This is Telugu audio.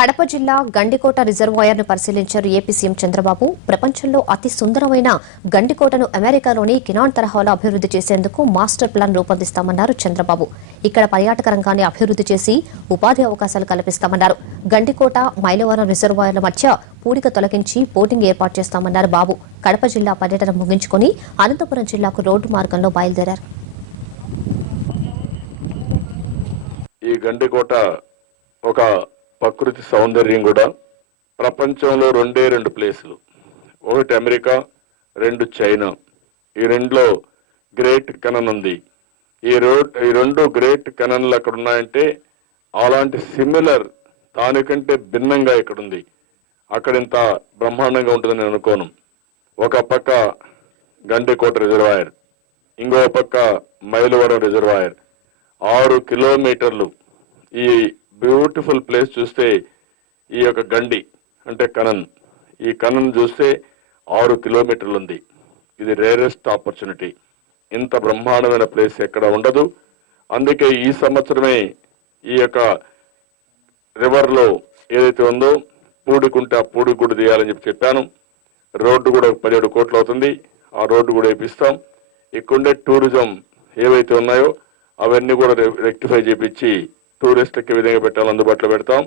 కడప జిల్లా గండికోట రిజర్వాయర్ను పరిశీలించారు ఏపీ సీఎం చంద్రబాబు. ప్రపంచంలో అతి సుందరమైన గండికోటను అమెరికాలోని కినాన్ తరహాలో అభివృద్ది చేసేందుకు మాస్టర్ ప్లాన్ రూపొందిస్తామన్నారు చంద్రబాబు. ఇక్కడ పర్యాటక రంగాన్ని అభివృద్ది చేసి ఉపాధి అవకాశాలు కల్పిస్తామన్నారు. గండికోట, మైలవరం రిజర్వాయర్ల మధ్య పూడిక తొలగించి బోటింగ్ ఏర్పాటు చేస్తామన్నారు బాబు. కడప జిల్లా పర్యటన ముగించుకుని అనంతపురం జిల్లాకు రోడ్డు మార్గంలో బయలుదేరారు. ఈ గండికోట ఒక ప్రకృతి సౌందర్యం కూడా. ప్రపంచంలో రెండు ప్లేసులు, ఒకటి అమెరికా, రెండు చైనా. ఈ రెండులో గ్రేట్ కెనన్ ఉంది. ఈ రెండు గ్రేట్ కెనన్లు అక్కడ ఉన్నాయంటే అలాంటి సిమిలర్ దానికంటే భిన్నంగా ఇక్కడ ఉంది. అక్కడ ఇంత బ్రహ్మాండంగా ఉంటుందని అనుకోను. ఒక పక్క గండికోట రిజర్వాయర్, ఇంకో పక్క మైలవరం రిజర్వాయర్. 6 కిలోమీటర్లు. ఈ బ్యూటిఫుల్ ప్లేస్ చూస్తే ఈ యొక్క గండి అంటే కనన్, ఈ కనన్ చూస్తే 6 కిలోమీటర్లు ఉంది. ఇది రేరెస్ట్ ఆపర్చునిటీ. ఇంత బ్రహ్మాండమైన ప్లేస్ ఎక్కడ ఉండదు. అందుకే ఈ సంవత్సరమే ఈ యొక్క రివర్లో ఏదైతే ఉందో పూడికుంటే ఆ పూడి కూడా తీయాలని చెప్పాను. రోడ్డు కూడా 17 కోట్లు అవుతుంది. ఆ రోడ్డు కూడా వేపిస్తాం. ఇక్కడుండే టూరిజం ఏవైతే ఉన్నాయో అవన్నీ కూడా రెక్టిఫై చేపించి టూరిస్టులకి విధంగా పెట్టాలని అందుబాటులో పెడతాం.